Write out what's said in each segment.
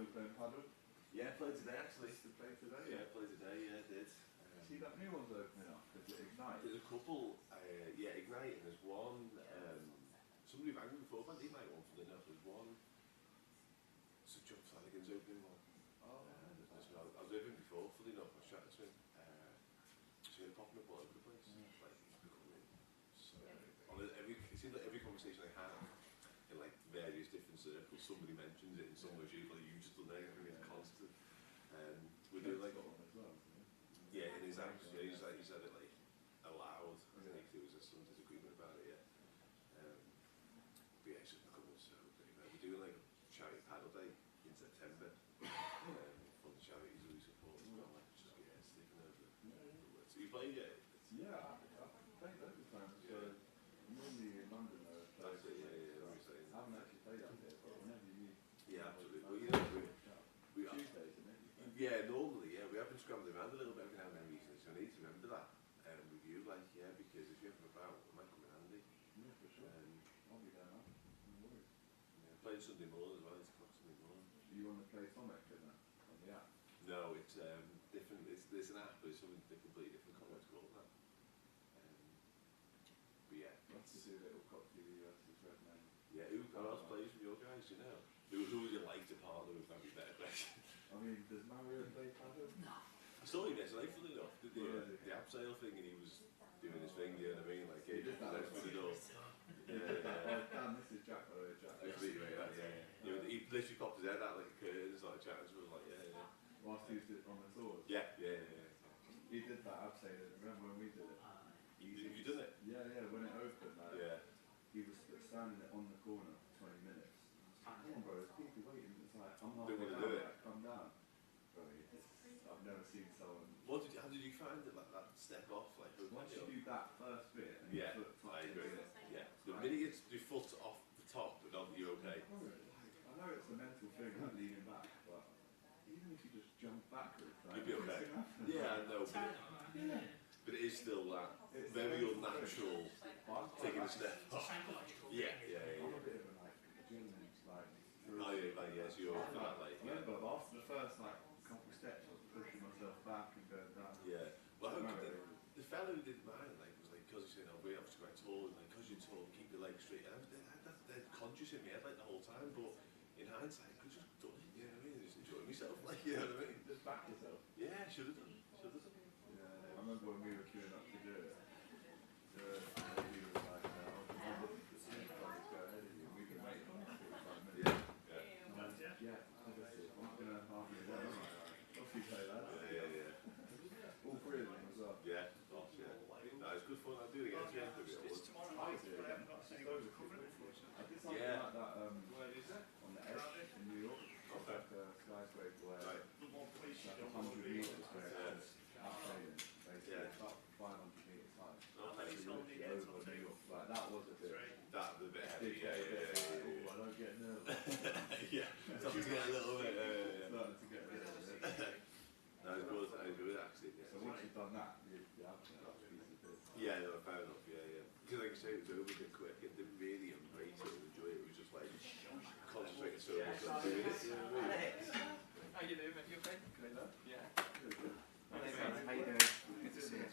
still playing paddle? Yeah, played today actually. Still played today? Yeah, played today, yeah, I did. See that new one's opening up, is it Ignite? There's a couple, yeah, Ignite, and there's one, somebody rang me before about the Ignite one for dinner. There's one, Sir John Flanagan's opening one. Oh, I was with him before, fully enough, I was chatting to him. So he's popping up all over the place. Like, he's becoming so, it seems like every conversation I have, in like various different circles, somebody mentions it in some way, like you just done it, I think it's constant. We're doing like, as well, yeah, in his house, yeah, he said it like aloud. I think there was some disagreement about it, yeah. But yeah, it's just becoming so big. We're doing like a charity paddle day in September for the charities we support. It's just, yeah, it's taking over. So you played it? Yeah, I've played loads of times. So normally in London though, That's it, yeah. I haven't actually played up here, but whenever you... Yeah, absolutely. Well, you know, we are... Tuesdays, isn't it? Yeah, normally, yeah. We have been scrambling around a little bit every now and then recently, so I need to remember that with you, like, yeah, because if you're ever about, it might come in handy. Yeah, for sure. I'll be there now. No worries. Yeah, playing Sunday morning as well, it's o'clock Sunday morning. You want to play Sonic in that? On the app? No, it's different. It's an app, but it's something completely different. I can't remember what it's called now. But yeah. Let's do a little Cop TV versus Redman. Yeah, who else plays from your guys, you know? Who would you like to partner with? That'd be a better question. I mean, does Mario play paddle? No. I saw him yesterday, funnily enough, did the app sale thing, and he was doing his thing, you know what I mean? Like, he just for the door. Yeah. Dan, this is Jack, by the way, Jack. Yeah. He literally popped his head out like a curtain, started chatting to us, like, yeah. Whilst he was on the tours? Yeah. He did that app sale, remember when we did it? Have you done it? Yeah, when it opened, like, yeah. He was standing on the corner for 20 minutes. Come on, bro, there's people waiting. It's like, I'm not going to do it. Like, come down. Bro, I've never seen someone. How did you find it, like that step off? Like, once you do that first bit, and yeah, your foot I agree. It, yeah, the minute it's your foot off the top, but you're okay. I know it's a mental thing, like leaning back, but even if you just jump backwards, like, you'd be okay. Yeah, I know, but it is still that very unnatural taking a step off. Yeah. I'm a bit of a adrenaline, So you're for that, like. I remember after the first couple steps, I was pushing myself back and going down. Yeah. Well, the fellow who did mine, like, was like, because he said, "Oh, we're obviously quite tall, and because you're tall, keep your legs straight." And they're conscious in my head like the whole time, but in hindsight, I could just done it. You know what I mean? Just enjoy myself, like, you know what I mean? Just back yourself. Yeah, should have done. Yeah, I remember when we were queuing up to do it. He was like, "I'll let the Smith brothers go ahead of you. We can wait for 45 minutes." Yeah, obviously. I'm not going to harm you there, am I? Off you go, lad. Yeah. All three of them as well. Yeah, gosh, yeah. No, it's good fun. I'll do it again. It's tomorrow night, but I haven't got any way to cover it, unfortunately. I did something like that on the Edge in New York. It's like a skyscraper where it's like 100 meters where it's outside, basically. It's about 500 meters high. Over New York. Like, that was a bit. That was a bit heavy, yeah. I don't get nervous. Yeah, starting to get a little bit. Starting to get a little bit. No, it was actually. Yeah. So once you've done that, you're out there. Yeah, no, fair enough, yeah. Because like you say, it was over a bit quick and didn't really embrace it and enjoy it. It was just like concentrating so much on doing it. You know what I mean? How you doing, mate? You okay? Good, huh? Yeah. Good. How you doing? Good to see you.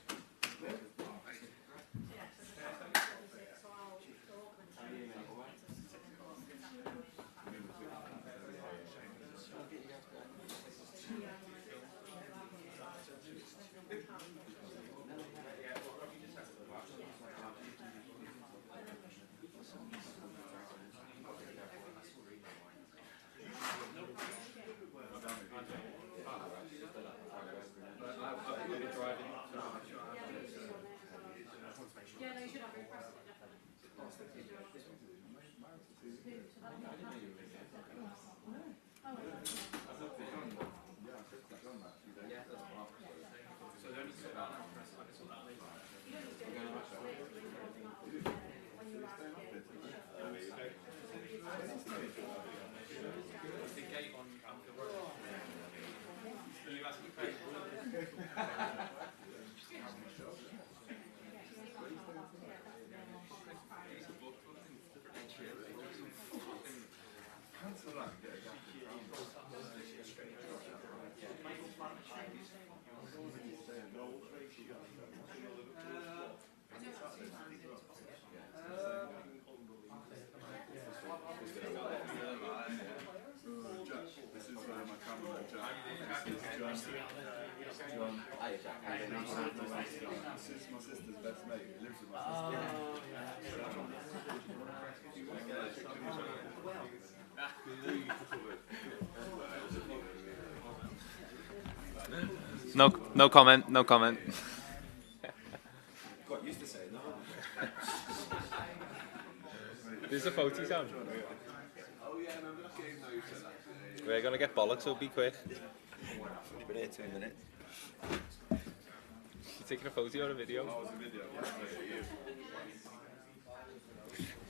No comment. No comment. Got used to saying that. There's a photo sound. Oh yeah, I remember that game now you said that. We're gonna get bollocks, so be quick. Been here 2 minutes. You taking a photo or a video? Oh, it's a video.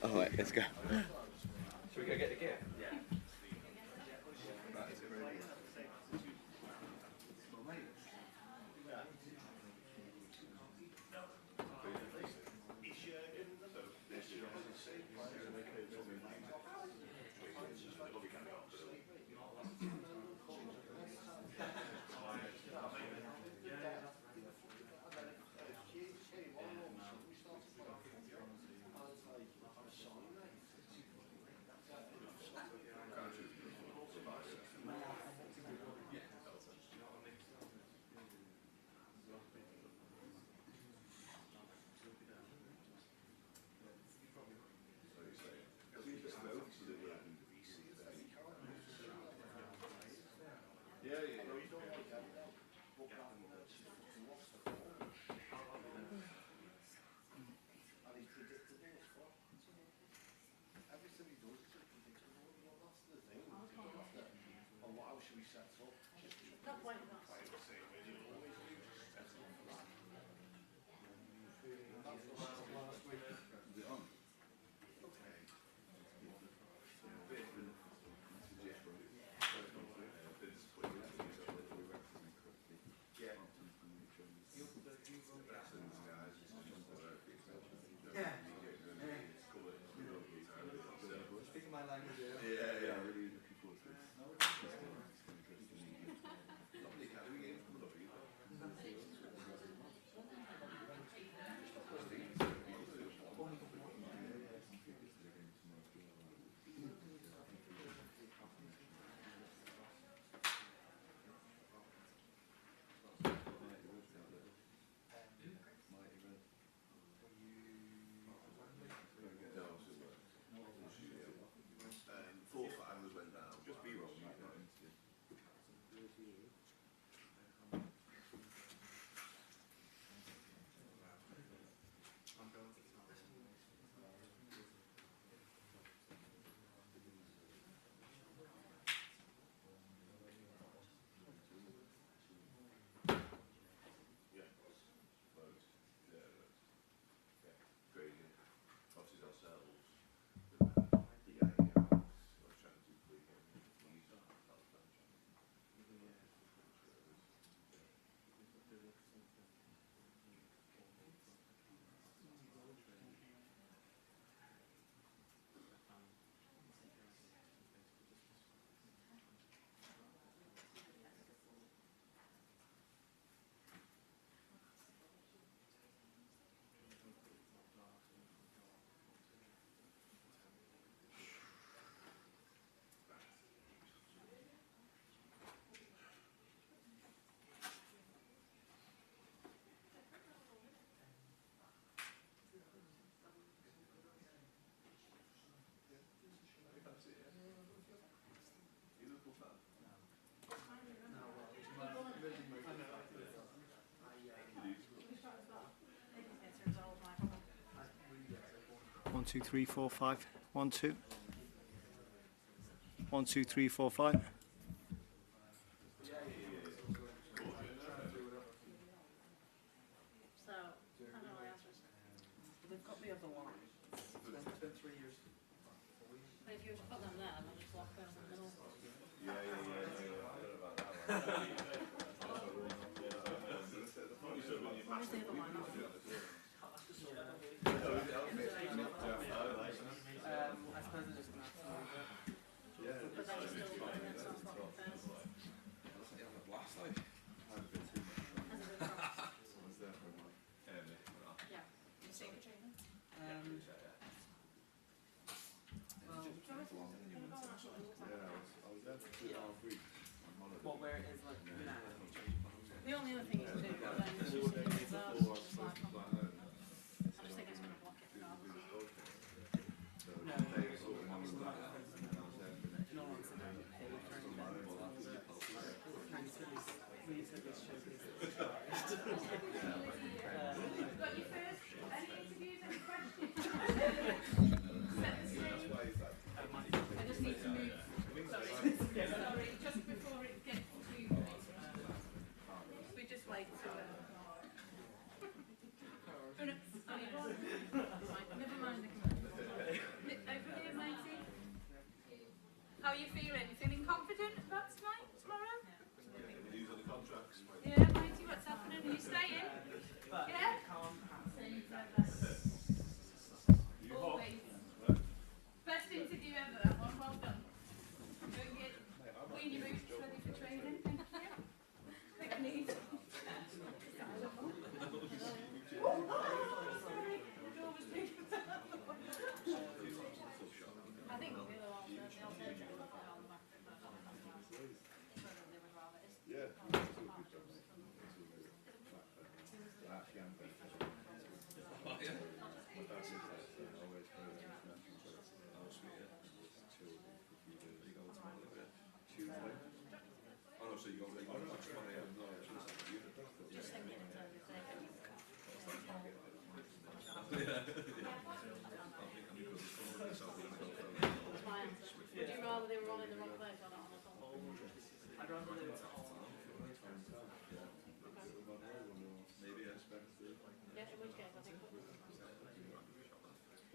Oh, wait, let's go. Should we go get the gift? That is crazy. Speaking my language, Yeah, really looking forward to this. Four fighters went down. Just B-roll, not interview. Crazy. Obviously ourselves. Yeah, I was trying to do 3 games. Liverpool fan. One, two, three, four, five. 1, 2. 1, 2, 3, 4, 5. So, I don't know the answers. They've got the other one. It's been 3 years. But if you were to put them there, they'll just walk down the middle. Yeah. I heard about that one. Where's the other one? I suppose they're just going to have to move it. But then you're still looking at someone's fucking face. Blast, like. Has it been crossed? Someone's there for a month. Yeah. You see Katrina? Well, Yeah, I was there for 2.5 weeks on holiday. what, where it is like now? The only other thing you can do, but then it's just like, it's just like, I just think it's going to block it regardless. No, They sort of money back, and then I was there for next no one's going to pay for anything as long as it's 90 seconds showcase.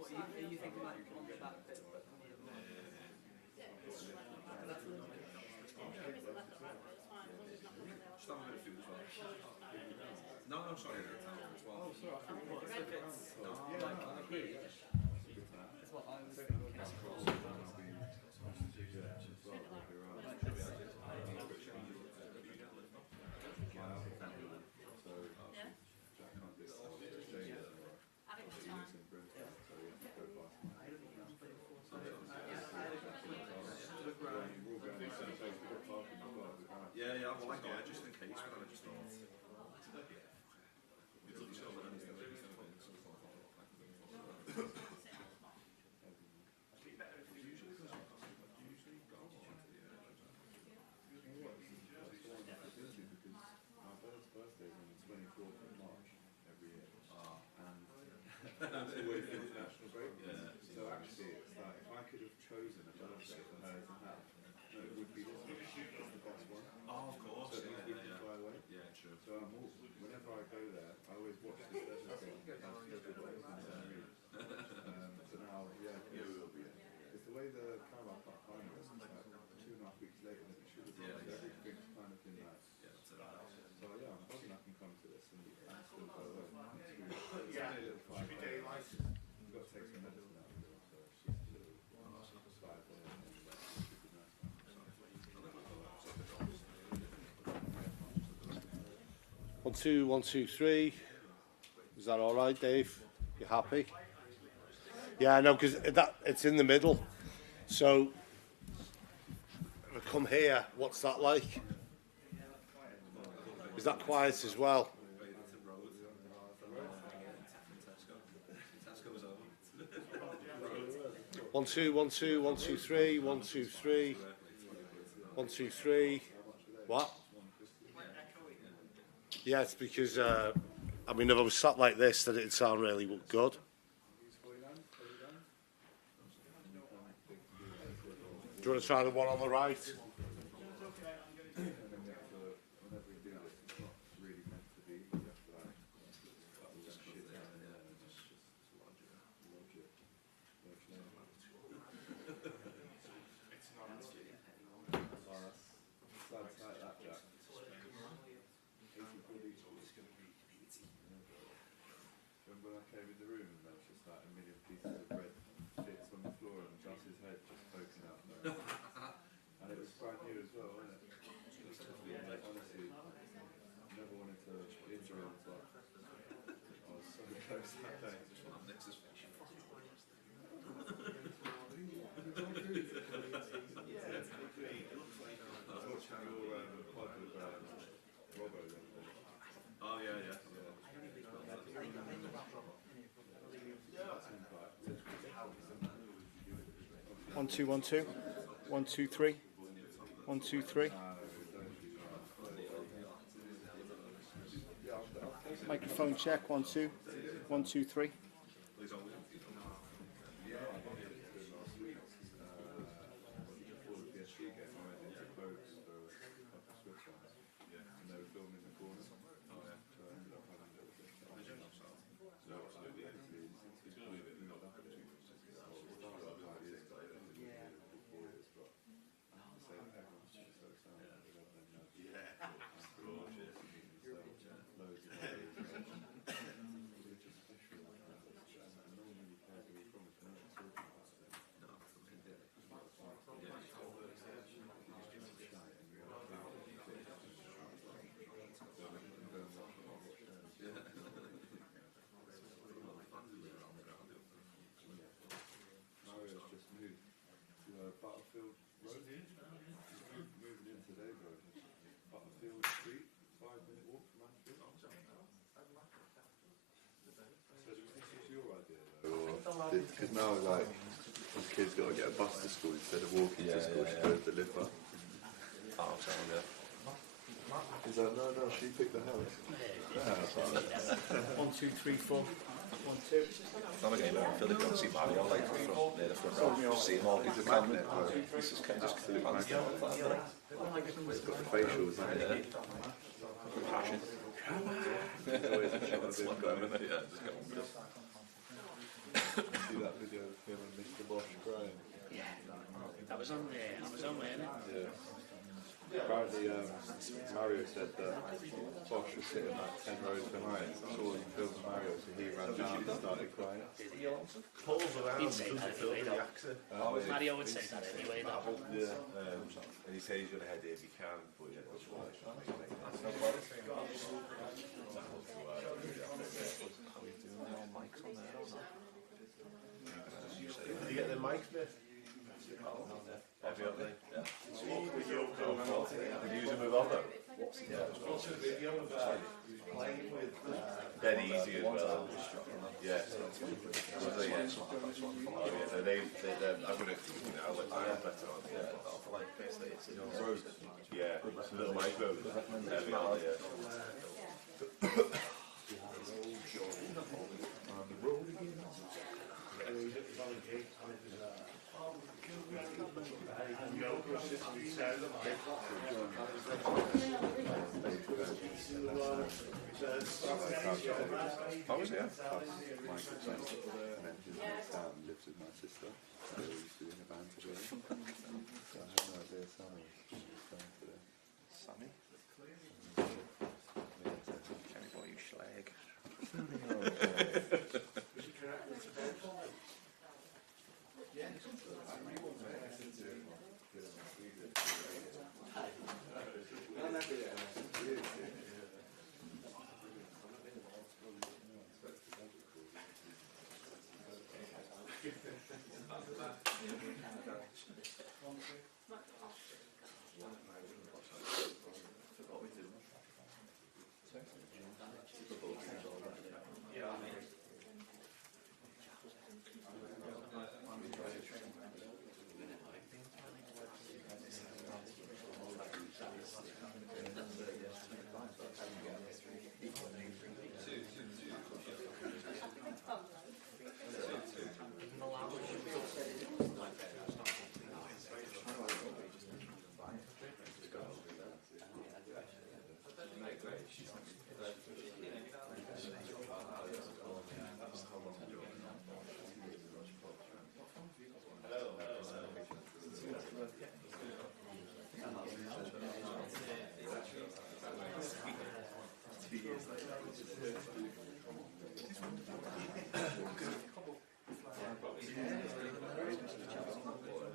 What, are you thinking like on that bit? No, no, sorry. Oh, sorry, I think What, if it's yeah, like no, I agree, here? yeah. Good time. That's what I was thinking. Yeah, well, we'll be right. Yeah, yeah, well, like, yeah, just in case, but I just thought. My brother's birthday is on the 24th of March every year. And that's always the international break. So actually, it's like, if I could have chosen a birthday for her to have, no, it would be this one. It's the best one. Oh, of course, So it means we can yeah. fly away. Yeah, true. So whenever I go there, I always watch this leisure thing. So now, yeah, it's the way the Carabao Cup final is. It's like 2.5 weeks later than it should have been. So everything's kind of been like. So yeah, I'm buzzing I can come to this and still go away. Yeah, should be daylight. We've got to take some medicine out of her, so she's still 5 days. One, two, 1, 2, 3. Is that all right, Dave? You happy? Yeah, no, because it's in the middle. So, if I come here, what's that like? Is that quiet as well? 1, 2, 1, 2, 1, 2, 3, 1, 2, 3, 1, 2, 3. What? Yeah, it's because, I mean, if I was sat like this, then it'd sound really good. Do you want to try the one on the right? When I came in the room and there was just like a million pieces of red bits on the floor and Joss's head just poking out there. And it was brand new as well, wasn't it? Yeah, honestly, never wanted to injure him, but I was so close that day. I was watching your pod with Robbo the other day. Oh, yeah, yeah. 1, 2, 1, 2. 1, 2, 3. 1, 2, 3. Microphone check. 1, 2. 1, 2, 3. Butterfield Road. Moving in today, bro. Butterfield Street, 5-minute walk from Anfield. So this is your idea, though? Because now, like, the kids got to get a bus to school instead of walking to school. She goes to Liverpool. Oh, sound good. He's like, no, she picked the house. 1, 2, 3, 4. 1, 2. It's not a game, I feel like you don't see Mario like from near the front row. You see him all these cabinet. He's just kind of just the pants down like that. He's got the facials, hasn't he? Passion. Always a shot of him going. Yeah, just go on with it. See that Amazon, weren't it? Yeah. Apparently, Mario said that Bosch was sitting like 10 rows behind, saw him film Mario, so he ran down and started crying. Pulls around, He'd say doesn't that film anyway, the though. accent. Mario would say that anyway, though. Yeah. And he says he's going to head in if he can, but yeah, that's why. Did you get the mics, Nick? Heavy up there? Yeah. Did you use them with Otto? Yeah. Dead easy as well. Yeah. Oh yeah, so I'm going to, I'll let you better on. Yeah, little micro. Heavy on, yeah. How was it? Michael said, and then his dad lives with my sister, so we used to be in a band together. So I had no idea Sammy was going to the... Sammy? Kenny boy, you schlag.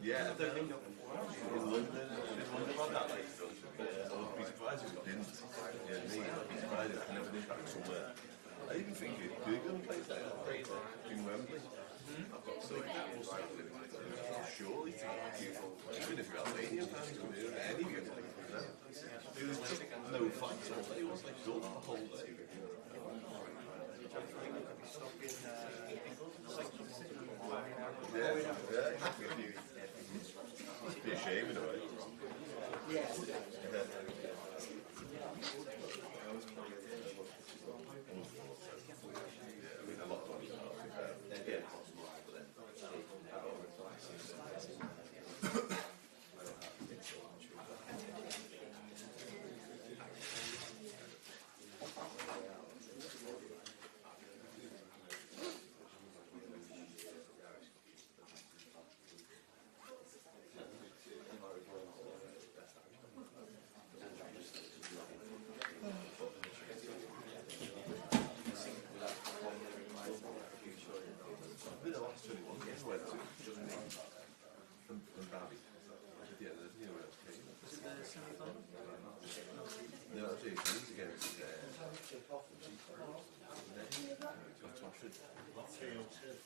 Yeah, I don't think in London, about that like I would be surprised if it didn't. Yeah, me, I'd be surprised if it never did back somewhere. I even think it could go and play that in Wembley. I've got so surely even if you're Albanian fans, any of them, there was just no fights all day. It was like done the whole day. Yeah, yeah. Be a shame in a way.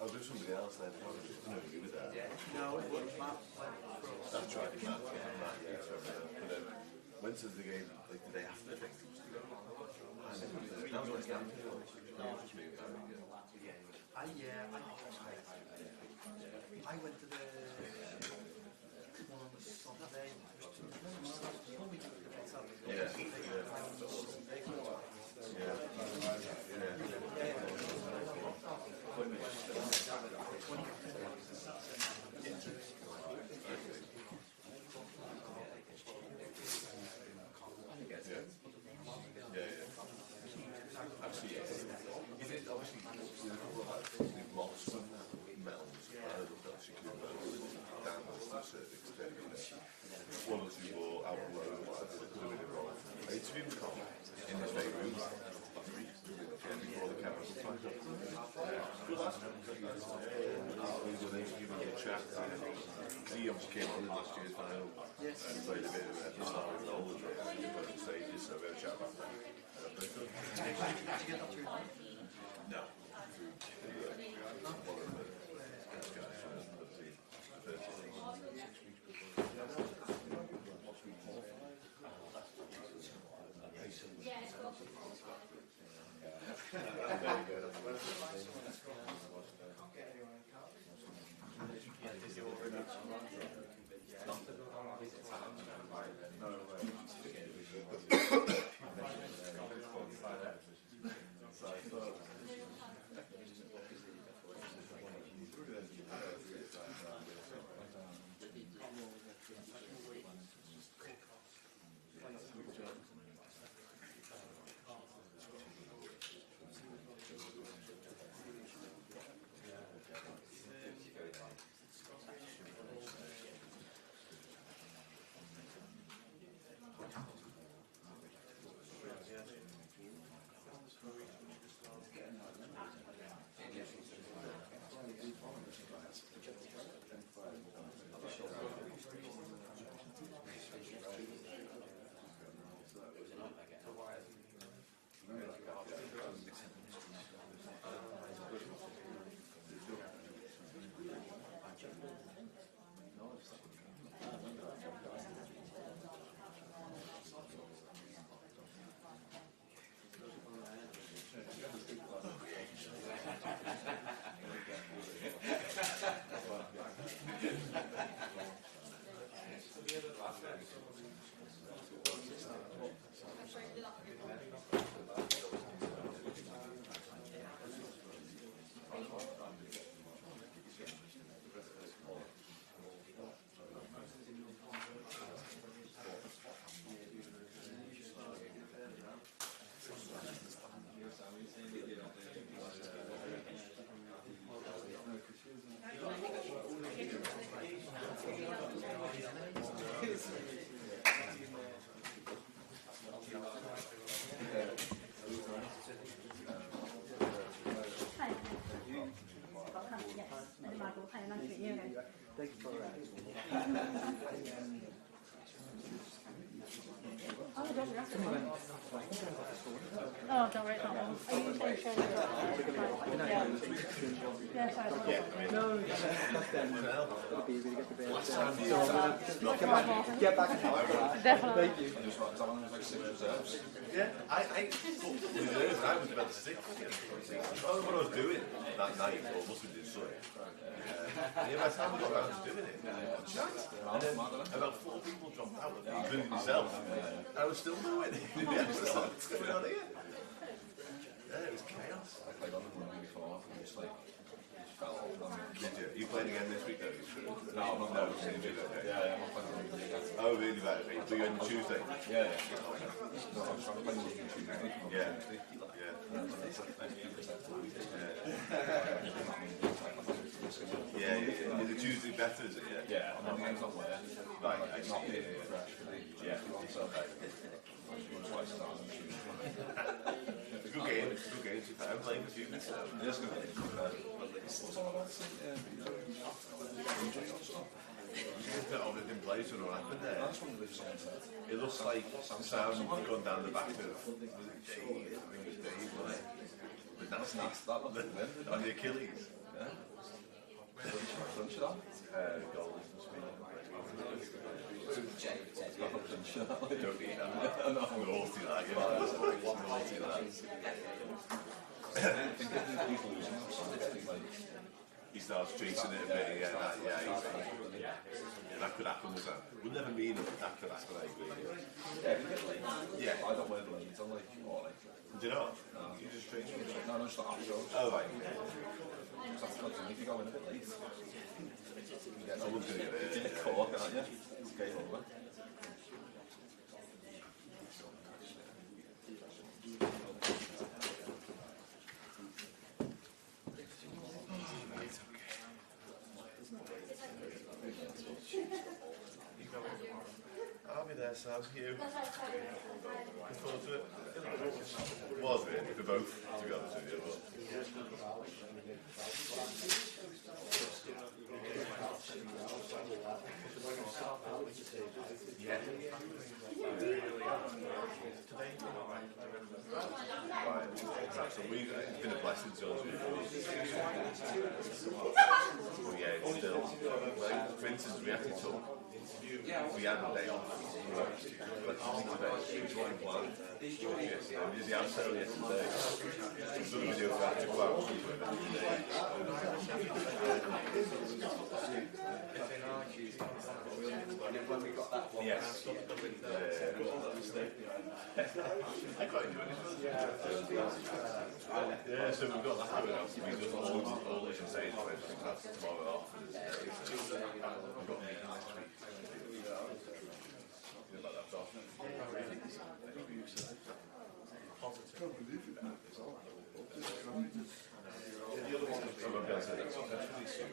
I'll do somebody else then. No, you were there. No, it wasn't Matt. That's right, Matt. Yeah, but went to the game like the day after, I think. That was West Ham. I went to the one on Saturday. interviewing Carl in his very room last week before the cameras were flagged up. Good lad. We did an interview and a chat. He obviously came on in last year's final and played a bit of a starring role as well in both stages, so we had a chat about that. No. Oh, don't worry, it's not one. Are you saying Shirley? Yeah. Yeah, sorry. No, Get back. definitely. Yeah, I was about to stick. I don't know what I was doing that night, or must have been sorry. Yeah, by the time we got around to doing it, and then about 4 people dropped out, including myself. I was still doing it. What's going on here? Yeah, it was chaos. I played on the movie before, and just like, just fell off. Did you? You playing again this week though? No, I'm not playing. Yeah, I'm not playing the movie again. Oh, really? Right, okay. So you're on Tuesday? Yeah, yeah. No, I'm trying to play the movie Tuesday. Yeah. Yeah, is it Tuesday better, is it? Yeah, I'm not playing somewhere. Right, I Not see. being fresh. Yeah. So, okay. Twice a night. Good game, good game. I'm playing with you. Yes, good. Of it in place and what happened there. It looks like sound has gone down the back of Dave. But that's not on the Achilles. Goal. Don't be that. Naughty that, naughty that. He starts chasing it a bit, that could happen with that. Would never mean that could happen, I agree. Yeah. I don't wear blades, I'm like, oh, like. Do you not? No, you just change me. No, just not after shows. Oh, right. If you go in a bit late, I wouldn't do it. you get caught, can't you? It's game over. I'll be there. so how's you? Looking forward to it? Was it? For both, to be honest with you. So it's been a blessing to us. But yeah, it's still, like, for instance, we had to talk. We had a day off. But I think today, it wasn't planned. Yesterday, we did the house sale yesterday. We did a video for that to go out. Yes. I quite enjoyed it. Yeah, so we've got that coming out. We do all this and say it's that's tomorrow off. We've got a meeting next week. Like that's off. The other one, I won't be able to say that successfully soon.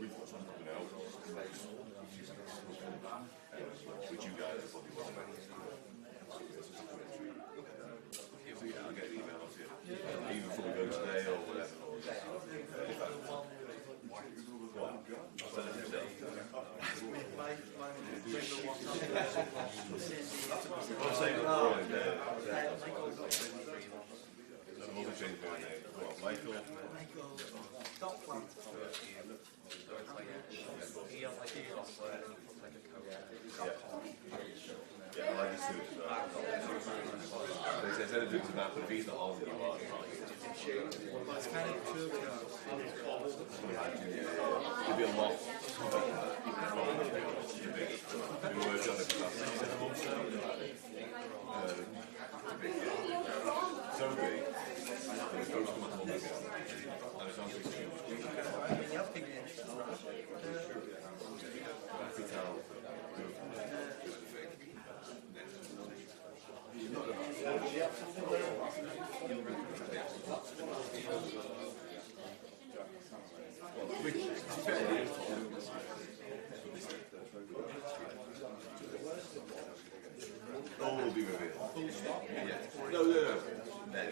We've got some coming out, which you guys are probably watching. So yeah, I'll get an email off you. Even before we go today or whatever. Michael. Yeah, I like this too. They said it was about the visa on the line. It's kind of true. It'd be a lot. We worked on it. So big. It's close to my home again. And it's on 6 years. All will be revealed. Yeah. No. Then.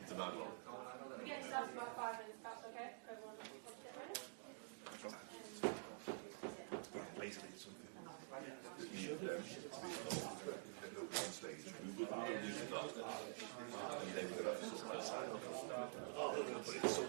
It's a mad one. Yes, that's about 5 minutes. That's okay. Everyone wants to get ready. Basically, it's something. You should on stage. We would lose the doctor. And they would have to sort of sign off. But it's so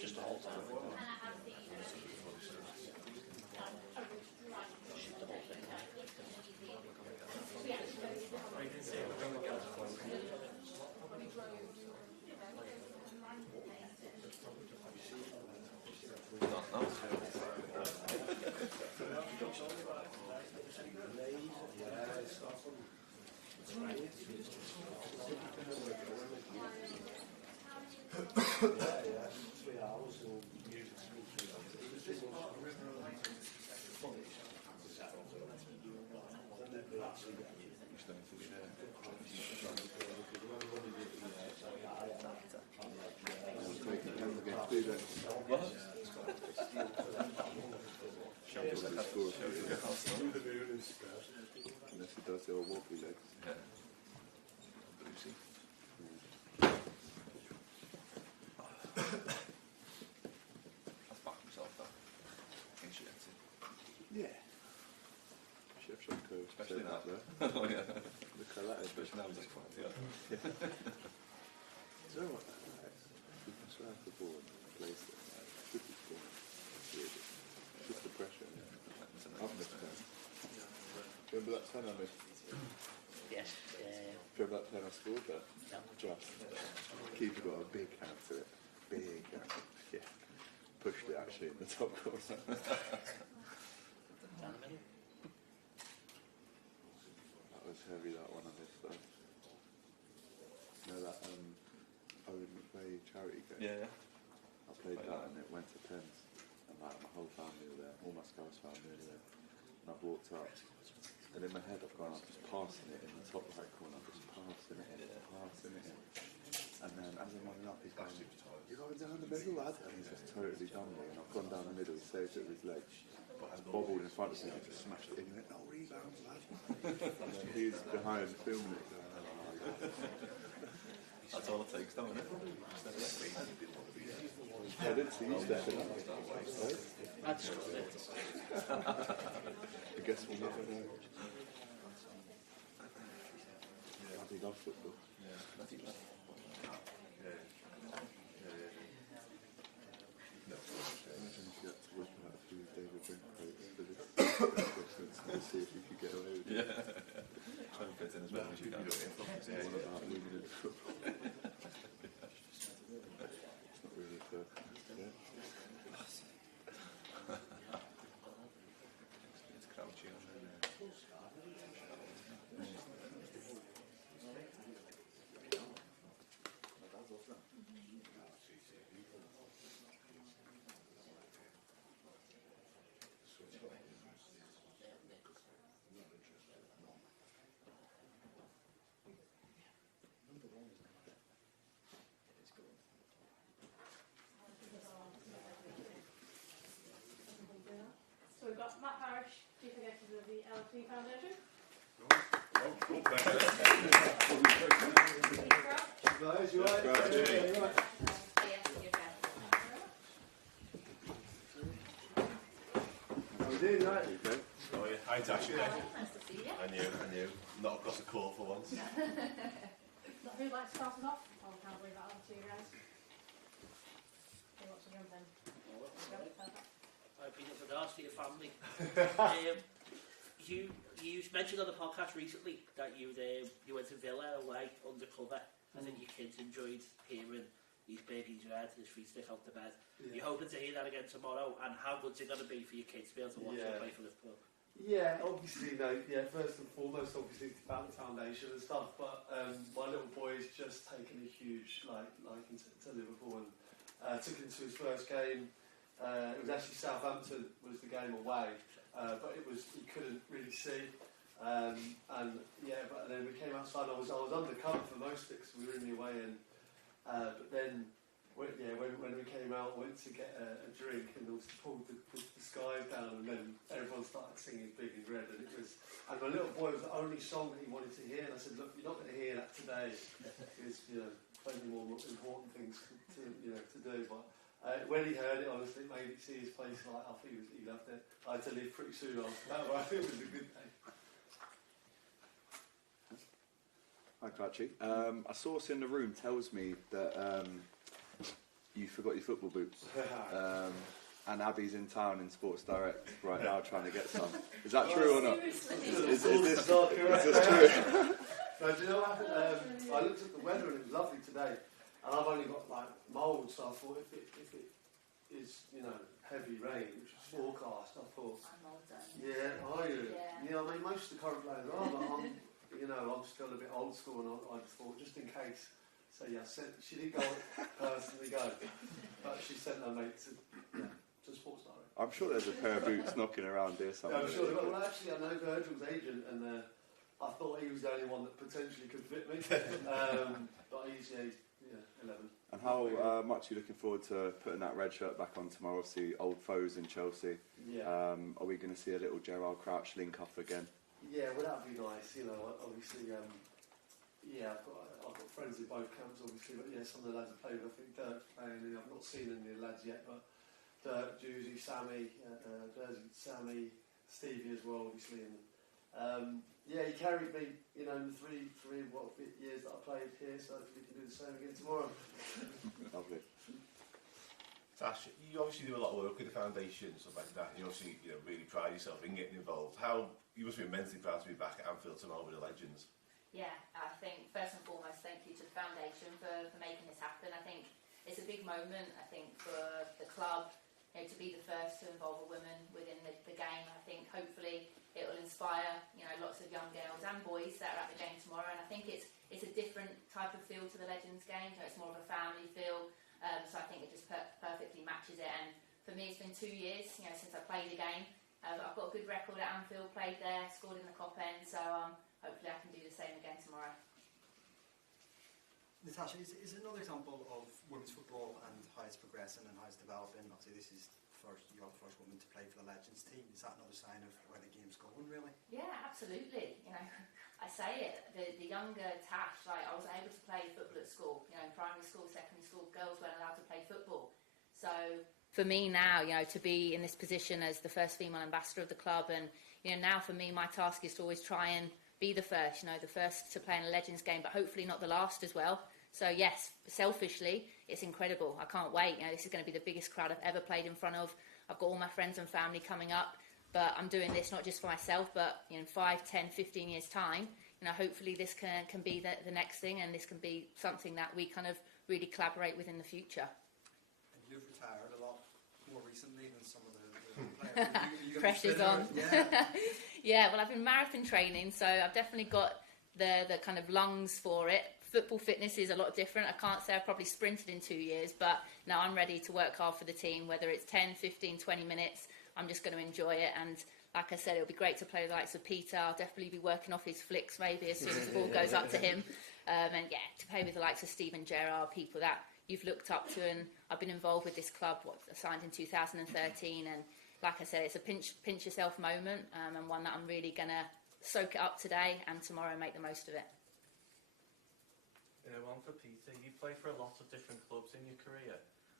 just a whole time. Unless he does the old walking legs. Yeah. I've backed myself that. In shit. Yeah. Chef Shopko. Especially now. Oh yeah. Look at that. Especially now at this point, yeah. Do you know what that is? You can slap the board and place it. Should be scored. Just the pressure. 10 on this. Yes. Do you have that 10 I scored there? No. Just. Keeper got a big hand to it. Big hand. Yeah. Pushed it actually in the top corner. Down the middle. That was heavy, that one I missed though. You know that Owen McVeigh charity game? Yeah. I played that and it went to pens. And like my whole family were there, all my Scouse family were there. And I've walked up. And in my head I've gone, I'm just passing it in the top right corner, I'm just passing it in, passing it in. And then as I'm running up, he's going, you're going down the middle, lad. And he's just totally done me. And I've gone down the middle, he saved it with his legs. Bobbled in front of me, I just smashed it in. He went, no rebounds, lad. And then he's behind filming it going, oh, yeah. That's all it takes, don't it? I didn't see you stepping up. That's it. I guess we'll never know. I think love football. Get to whip out a few David Brent quotes for this reference and see if you could get away with it. Try and fit in as well as you can. One about women in football. It's not really for, yeah. It's crouchy on there. So we've got Matt Parish, Chief Executive of the LT Foundation. Guys, you right? How are you doing, right? Oh yeah, hi Tasha. Nice to see you. And you. Not across the court for once. Who'd like to start us off? Oh, I can't believe that over to you guys. Who wants to jump in? I've been with regards to your family. You mentioned on the podcast recently that you went to Villa away undercover. I think your kids enjoyed hearing he's big, he's red, his feet stick out the bed. Yeah. You're hoping to hear that again tomorrow, and how good's it going to be for your kids to be able to watch Yeah. him play for Liverpool? Yeah, obviously, first and foremost, obviously, it's about the foundation and stuff, but my little boy's just taken a huge liking to Liverpool and took him to his first game. It was actually Southampton was the game away, but he couldn't really see. But then we came outside. I was undercover for most of it because we were in the away end. But then, when we came out, went to get a drink and also pulled the skies down, and then everyone started singing Big and Red, and my little boy was the only song that he wanted to hear, and I said, look, you're not going to hear that today. There's plenty more important things to do, but. When he heard it, honestly, it made it see his face light up. He loved it. I had to leave pretty soon after that, but I think it was a good day. Hi, Cratchy. A source in the room tells me that you forgot your football boots. And Abby's in town in Sports Direct right now trying to get some. Is that true or not? Is this true? No, do you know what happened? I looked at the weather and it was lovely today. And I've only got mould, so I thought if it is, heavy rain, which is forecast, I thought, yeah, are you? Yeah, I mean, most of the current players are, but I'm still a bit old school, and I just thought, just in case. So yeah, she didn't go personally go, but she sent her mate to Sports Direct. I'm sure there's a pair of boots knocking around here somewhere. Yeah, I'm sure. Well, actually, I know Virgil's agent, and I thought he was the only one that potentially could fit me. But he's 11. And how much are you looking forward to putting that red shirt back on tomorrow? Obviously, old foes in Chelsea. Yeah. Are we going to see a little Gerrard Crouch link up again? Yeah, well, that'd be nice. Obviously, I've got friends in both camps, obviously, but yeah, some of the lads have played with. I think Dirk's playing. I've not seen any of the lads yet, but Dirk, Juicy, Sammy, Sammy, Stevie as well, obviously, and he carried me, in the three years that I played here, so hopefully he can do the same again tomorrow. Lovely. Tash, you obviously do a lot of work with the foundation and stuff like that. You obviously, really pride yourself in getting involved. You must be immensely proud to be back at Anfield tomorrow with the legends. Yeah, I think first and foremost, thank you to the foundation for making this happen. I think it's a big moment. I think for the club, to be the first to involve a woman within the game. I think hopefully it will inspire, lots of young girls and boys that are at the game tomorrow. And I think it's a different type of feel to the Legends game. So it's more of a family feel. So I think it just perfectly matches it. And for me, it's been 2 years, since I played the game. I've got a good record at Anfield, played there, scored in the Cop End. So hopefully I can do the same again tomorrow. Natasha, is it another example of women's football and how it's progressing and how it's developing? Obviously, you're the first woman to play for the Legends team. Is that another sign of where the game's going, really? Yeah, absolutely. I say it. The younger Tash, I was able to play football at school. In primary school, secondary school, girls weren't allowed to play football. So for me now, to be in this position as the first female ambassador of the club, and now for me, my task is to always try and be the first. The first to play in a Legends game, but hopefully not the last as well. So yes, selfishly, it's incredible. I can't wait. This is going to be the biggest crowd I've ever played in front of. I've got all my friends and family coming up, but I'm doing this not just for myself, but in 5, 10, 15 years' time, hopefully this can be the next thing, and this can be something that we kind of really collaborate with in the future. And you've retired a lot more recently than some of the players. Are you Pressure's on. Yeah. Yeah, well, I've been marathon training, so I've definitely got the kind of lungs for it. Football fitness is a lot different. I can't say I've probably sprinted in 2 years, but now I'm ready to work hard for the team, whether it's 10, 15, 20 minutes. I'm just going to enjoy it. And like I said, it'll be great to play with the likes of Peter. I'll definitely be working off his flicks maybe as soon as the ball goes up to him. And yeah, to play with the likes of Steven Gerrard, people that you've looked up to. And I've been involved with this club, I signed in 2013. And like I said, it's a pinch yourself moment, and one that I'm really going to soak it up today and tomorrow and make the most of it. One for Peter. You played for a lot of different clubs in your career.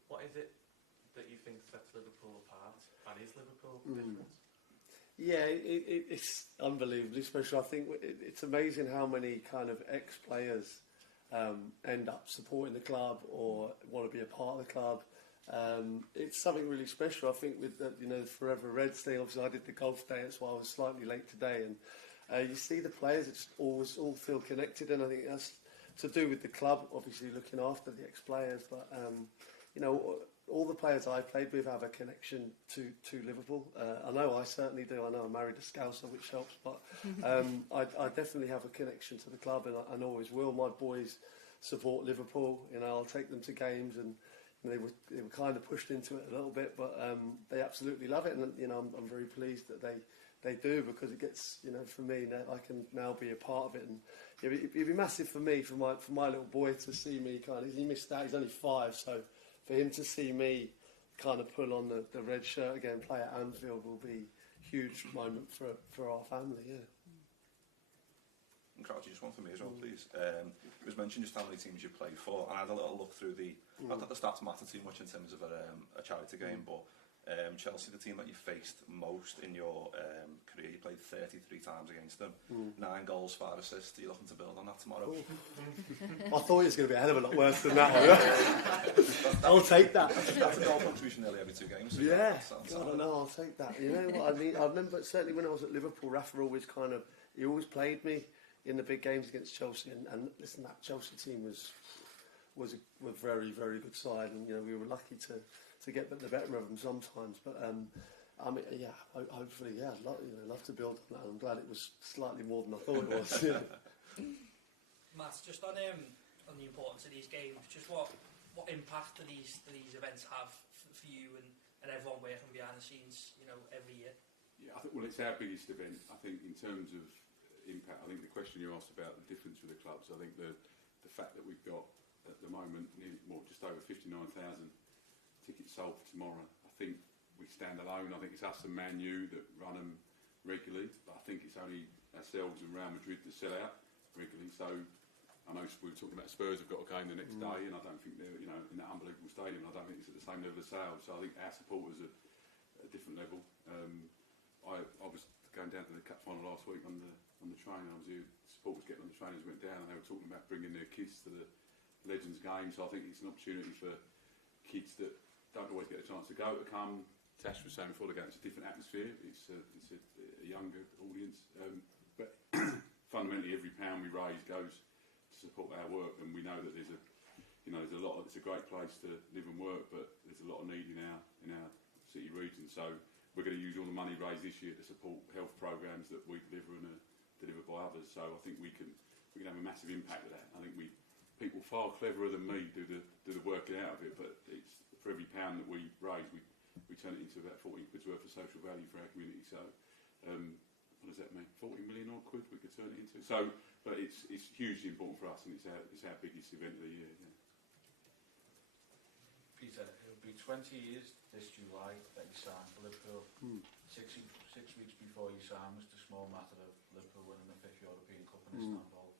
What is it that you think sets Liverpool apart? And is Liverpool different? Yeah, it's unbelievably special. I think it's amazing how many kind of ex-players end up supporting the club or want to be a part of the club. It's something really special. I think with the Forever Reds thing, obviously I did the golf day, that's why I was slightly late today. And you see the players that just always all feel connected, and I think that's to do with the club, obviously looking after the ex-players. But all the players I played with have a connection to Liverpool. I know I certainly do. I know I'm married to Scouser, which helps, but I definitely have a connection to the club, and always will. My boys support Liverpool. I'll take them to games, and they were kind of pushed into it a little bit, but they absolutely love it, and I'm very pleased that they do, because it gets, for me, I can now be a part of it. And it'd be massive for me, for my little boy to see me he missed out, he's only 5, so for him to see me kind of pull on the red shirt again, play at Anfield, will be a huge moment for our family, yeah. And Crouchy, just one for me as well, please. It was mentioned just how many teams you played for, and I had a little look through not that the stats matter too much in terms of a charity game, but Chelsea, the team that you faced most in your career, you played 33 times against them, 9 goals, 5 assists. Are you looking to build on that tomorrow? I thought it was going to be a hell of a lot worse than that one. I'll take that. That's a goal contribution nearly every 2 games. So yeah, God, I know, I'll take that. You know what I mean? I remember certainly when I was at Liverpool, Rafa always he always played me in the big games against Chelsea, and listen, that Chelsea team was a very, very good side, and we were lucky to get the better of them sometimes. But hopefully, I'd love to build on that. I'm glad it was slightly more than I thought it was. Yeah. Matt, just on the importance of these games, just what impact do these events have for you and everyone working behind the scenes, every year? Yeah, I think it's our biggest event. I think in terms of impact, I think the question you asked about the difference with the clubs, I think the fact that we've got at the moment just over 59,000 tickets sold for tomorrow. I think we stand alone. I think it's us and Man U that run them regularly, but I think it's only ourselves and Real Madrid that sell out regularly. So I know we were talking about Spurs have got a game the next day, and I don't think they're in that unbelievable stadium. I don't think it's at the same level of sales. So I think our supporters are at a different level. I was going down to the cup final last week on the train. Obviously, supporters getting on the train as went down, and they were talking about bringing their kids to the Legends game. So I think it's an opportunity for kids that don't always get a chance to go to come. Tash was saying before the game, it's a different atmosphere. It's a younger audience, but fundamentally every pound we raise goes to support our work, and we know that there's a lot. It's a great place to live and work, but there's a lot of need in our city region. So we're going to use all the money raised this year to support health programs that we deliver and are delivered by others. So I think we can have a massive impact with that. I think people far cleverer than me do the working out of it, but it's for every pound that we raise, we turn it into about 14 quid's worth of social value for our community. So what does that mean? 40 million odd quid we could turn it into. So, but it's hugely important for us, and it's our biggest event of the year. Yeah. Peter, it'll be 20 years this July that you signed for Liverpool. 6 weeks before you signed was the small matter of Liverpool winning the 5th European Cup in Istanbul.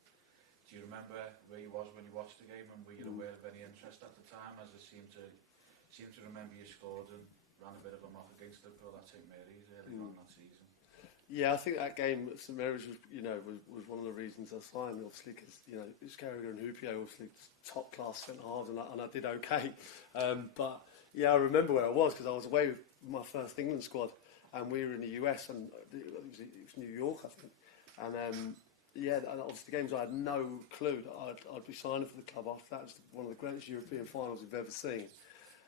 Do you remember where you was when you watched the game, and were you aware of any interest at the time? As I seem to remember you scored and ran a bit of a mock against Liverpool at St Mary's early on that season. Yeah, I think that game at St Mary's was one of the reasons I signed. Obviously, because it's Carragher and Hupio, obviously top class centre halves, and I did okay. But yeah, I remember where I was because I was away with my first England squad, and we were in the US, and it was New York, I think. And yeah, and obviously the games I had no clue that I'd be signing for the club after that. It was one of the greatest European finals we've ever seen.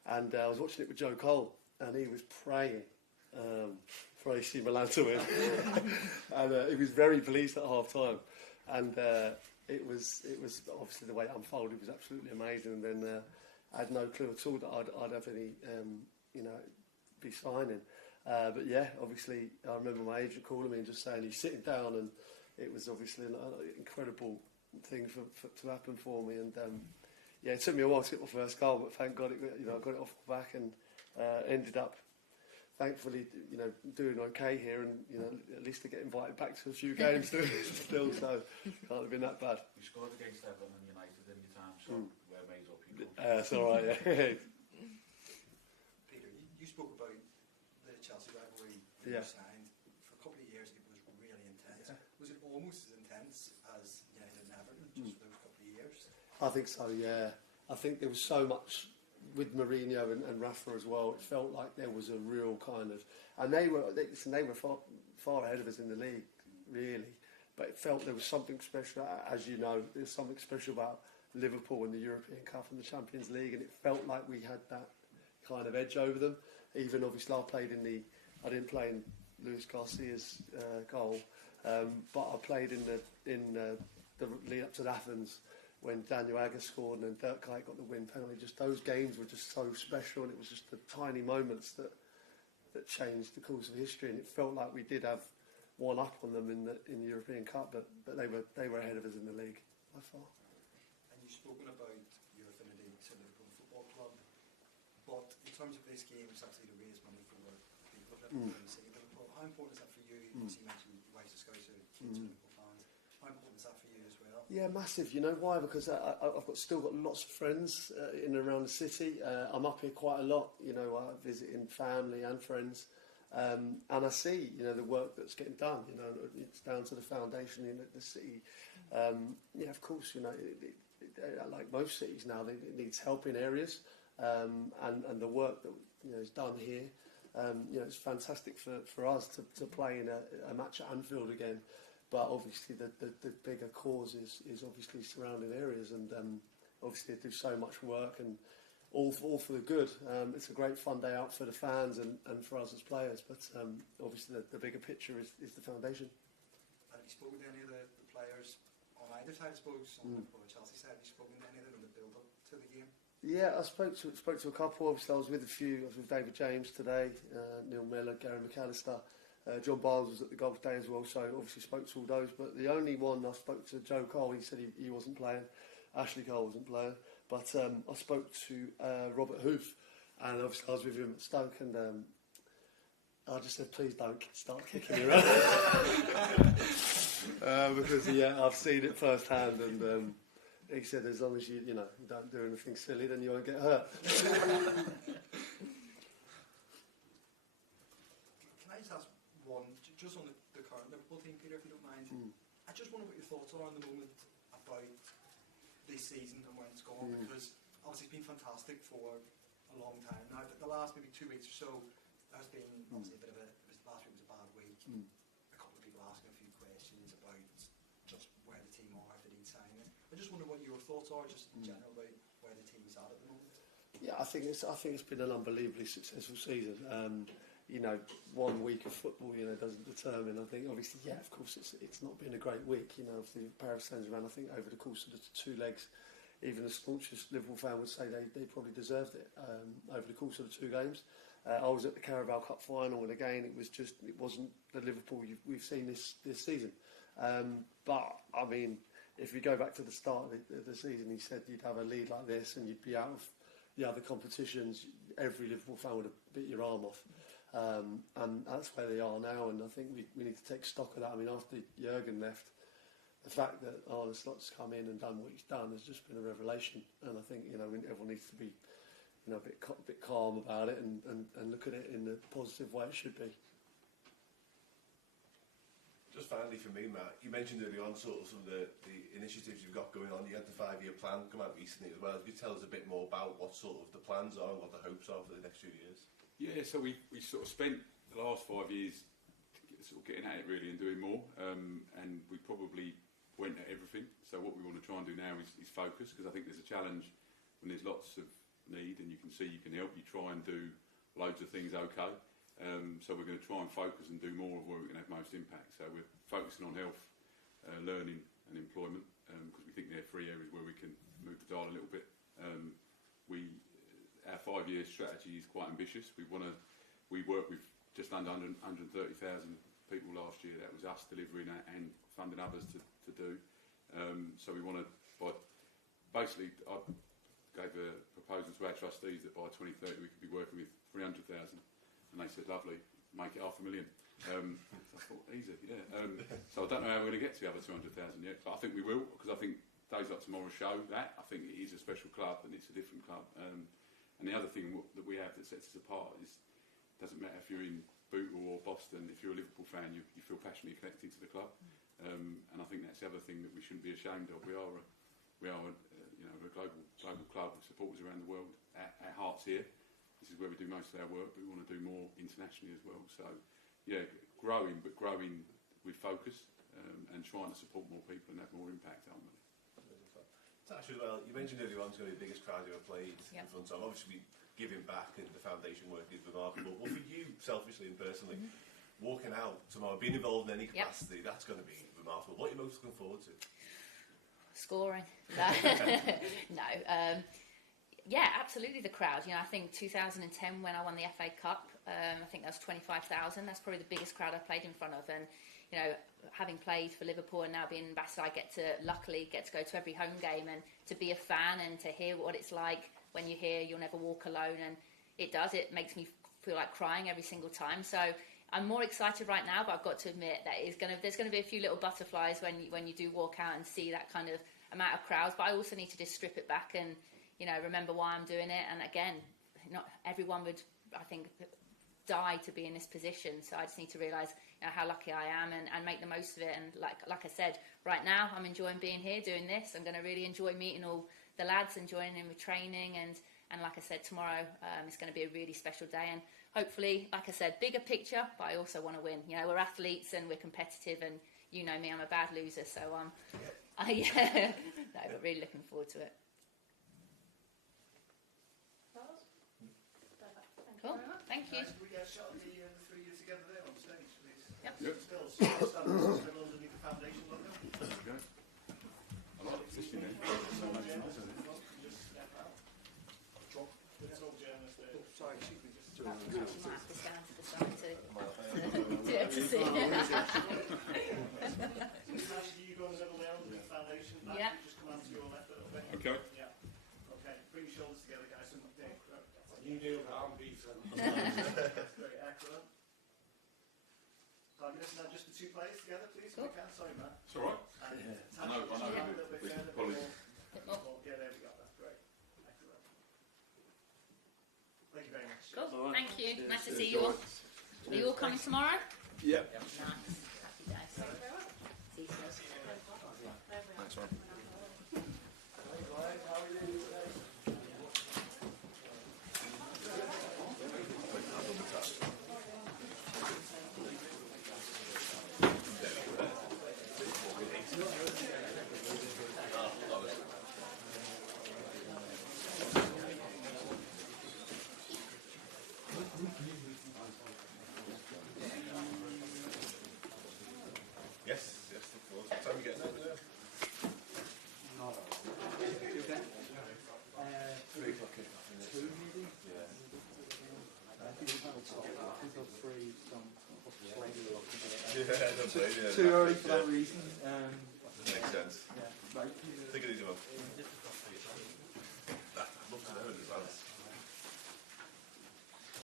And I was watching it with Joe Cole, and he was praying for AC Milan to win. And he was very pleased at half time. And it was obviously the way it unfolded was absolutely amazing. And then I had no clue at all that I'd have any, be signing. But yeah, obviously I remember my agent calling me and just saying he's sitting down, and it was obviously an incredible thing to happen for me. And yeah, it took me a while to get my first goal, but thank God I got it off the back, and ended up thankfully doing okay here, and at least to get invited back to a few games still, so can't have been that bad. You scored against Everton and United in your time, so we're made up. It's all right, yeah. Peter, you spoke about the Chelsea rivalry when you signed. For a couple of years, it was really intense. Yeah. Was it almost as intense as United and Everton just for those couple of years? I think so, yeah. I think there was so much with Mourinho and Rafa as well. It felt like there was a real kind of, and they were far ahead of us in the league, really. But it felt there was something special, as you know, there's something special about Liverpool in the European Cup and the Champions League, and it felt like we had that kind of edge over them. Even obviously I didn't play in Luis Garcia's goal, but I played in the lead up to Athens when Daniel Agger scored and then Dirk Kuyt got the win penalty. Just those games were just so special, and it was just the tiny moments that changed the course of history. And it felt like we did have one up on them in the European Cup, but they were ahead of us in the league by far. And you've spoken about your affinity to Liverpool Football Club, but in terms of this game, it's actually to raise money for people of Liverpool and the city of Liverpool. How important is that for you? You mentioned your wife's a Scouser, kids are Liverpool fans. How important is that for you as well? Yeah, massive. You know why? Because I've still got lots of friends in and around the city. I'm up here quite a lot. Visiting family and friends, and I see the work that's getting done. It's down to the foundation in the city. Yeah, of course. Like most cities now, it needs help in areas, and the work that is done here. It's fantastic for us to play in a match at Anfield again. But obviously the bigger cause is obviously surrounding areas, and obviously they do so much work, and all for the good. It's a great fun day out for the fans and for us as players, but obviously the bigger picture is the foundation. Have you spoken to any of the players on either side, I suppose, on the Chelsea side? Have you spoken to any of them in the build-up to the game? Yeah, I spoke to a couple. Obviously I was with a few. I was with David James today, Neil Miller, Gary McAllister. John Barnes was at the golf day as well, so obviously spoke to all those. But the only one I spoke to, Joe Cole, he said he wasn't playing. Ashley Cole wasn't playing. But I spoke to Robert Hoof, and obviously I was with him at Stoke, and I just said, please don't start kicking me around. Because, yeah, I've seen it firsthand, and he said as long as you don't do anything silly, then you won't get hurt. Just on the current Liverpool team, Peter, if you don't mind, I just wonder what your thoughts are on the moment about this season and where it's gone, because obviously it's been fantastic for a a long time. Now, the last maybe 2 weeks or so, there's been obviously a bit of a, last week was a bad week. A couple of people asking a few questions about just where the team are, if they need signing. I just wonder what your thoughts are, just in general, about where the team's at the moment. Yeah, I think it's been an unbelievably successful season. You know, 1 week of football, you know, doesn't determine. I think obviously, yeah, of course, it's not been a great week. You know, if the Parish turns around, I think over the course of the 2 legs, even a staunchest Liverpool fan would say they probably deserved it over the course of the 2 games. I was at the Carabao Cup final, and again, it wasn't the Liverpool we've seen this season. But I mean, if you go back to the start of the season, he said you'd have a lead like this and you'd be out of the other competitions. Every Liverpool fan would have bit your arm off. And that's where they are now, and I think we need to take stock of that. I mean, after Jurgen left, the fact that Arne Slot's come in and done what he's done has just been a revelation. And I think, you know, everyone needs to be, you know, a bit calm about it and look at it in the positive way it should be. Just finally for me, Matt, you mentioned earlier on sort of some of the initiatives you've got going on. You had the 5-year plan come out recently as well. Could you tell us a bit more about what sort of the plans are and what the hopes are for the next few years? Yeah, so we sort of spent the last 5 years sort of getting at it really and doing more, and we probably went at everything. So what we want to try and do now is focus, because I think there's a challenge when there's lots of need and you can see you can help. You try and do loads of things okay. So we're going to try and focus and do more of where we can have most impact. So we're focusing on health, learning and employment, because we think they're 3 areas where we can move the dial a little bit. Our 5-year strategy is quite ambitious. We worked with just under 130,000 people last year. That was us delivering that and funding others to do. So we want to, basically, I gave a proposal to our trustees that by 2030 we could be working with 300,000. And they said, lovely, make it 500,000. So I thought, easy, yeah. So I don't know how we're going to get to the other 200,000 yet, but I think we will, because I think days like tomorrow show that. I think it is a special club and it's a different club. And the other thing that we have that sets us apart is, it doesn't matter if you're in Bootle or Boston, if you're a Liverpool fan, you feel passionately connected to the club. And I think that's the other thing that we shouldn't be ashamed of. We are a global club with supporters around the world. Our heart's here. This is where we do most of our work, but we want to do more internationally as well. So, yeah, growing with focus and trying to support more people and have more impact ultimately. Natasha, as well, you mentioned earlier on it's going to be the biggest crowd you ever played in front of. Obviously, giving back and the foundation work is remarkable. But for you, selfishly and personally, walking out tomorrow, being involved in any capacity, that's going to be remarkable. What are you most looking forward to? Scoring. No. No. Yeah, absolutely the crowd. You know, I think 2010 when I won the FA Cup, I think that was 25,000. That's probably the biggest crowd I've played in front of. And, you know, having played for Liverpool and now being ambassador, I luckily get to go to every home game and to be a fan and to hear what it's like when you hear You'll Never Walk Alone. And it makes me feel like crying every single time. So I'm more excited right now, but I've got to admit that there's going to be a few little butterflies when you do walk out and see that kind of amount of crowds. But I also need to just strip it back and, you know, remember why I'm doing it. And again, not everyone would, I think, die to be in this position. So I just need to realise, you know, how lucky I am and make the most of it. And like I said, right now I'm enjoying being here doing this. I'm going to really enjoy meeting all the lads and joining in with training. And like I said, tomorrow it's going to be a really special day. And hopefully, like I said, bigger picture, but I also want to win. You know, we're athletes and we're competitive. And you know me, I'm a bad loser. So yeah, no, but really looking forward to it. Cool. Thank you. Can we get a shot of the 3 years together there on stage, please? Yep. Still underneath the foundation logo. Okay. I like this in there. Just step out. Drop. It's all journalists there. Oh, sorry, excuse me. Just Might have to stand to the side to see. Natasha, you go in the middle there under the foundation. Yeah. Just come onto your left a little bit. Okay. Yeah. Okay. Bring your shoulders together, guys. You do that, I'm beaten. That's great, excellent. Can we just the 2 players together, please? Cool. If we can. Sorry, Matt. It's all right. I know. A little bit further. Yeah, there we go. That's great. Excellent. Thank you very much. Cool. Thank you. Nice to see you all. Are you all coming tomorrow? Yeah. Nice. Happy days. Thank you very much. See you soon. Thanks, man. How are you today? Yeah, I don't blame you. Too early for that reason. Makes sense.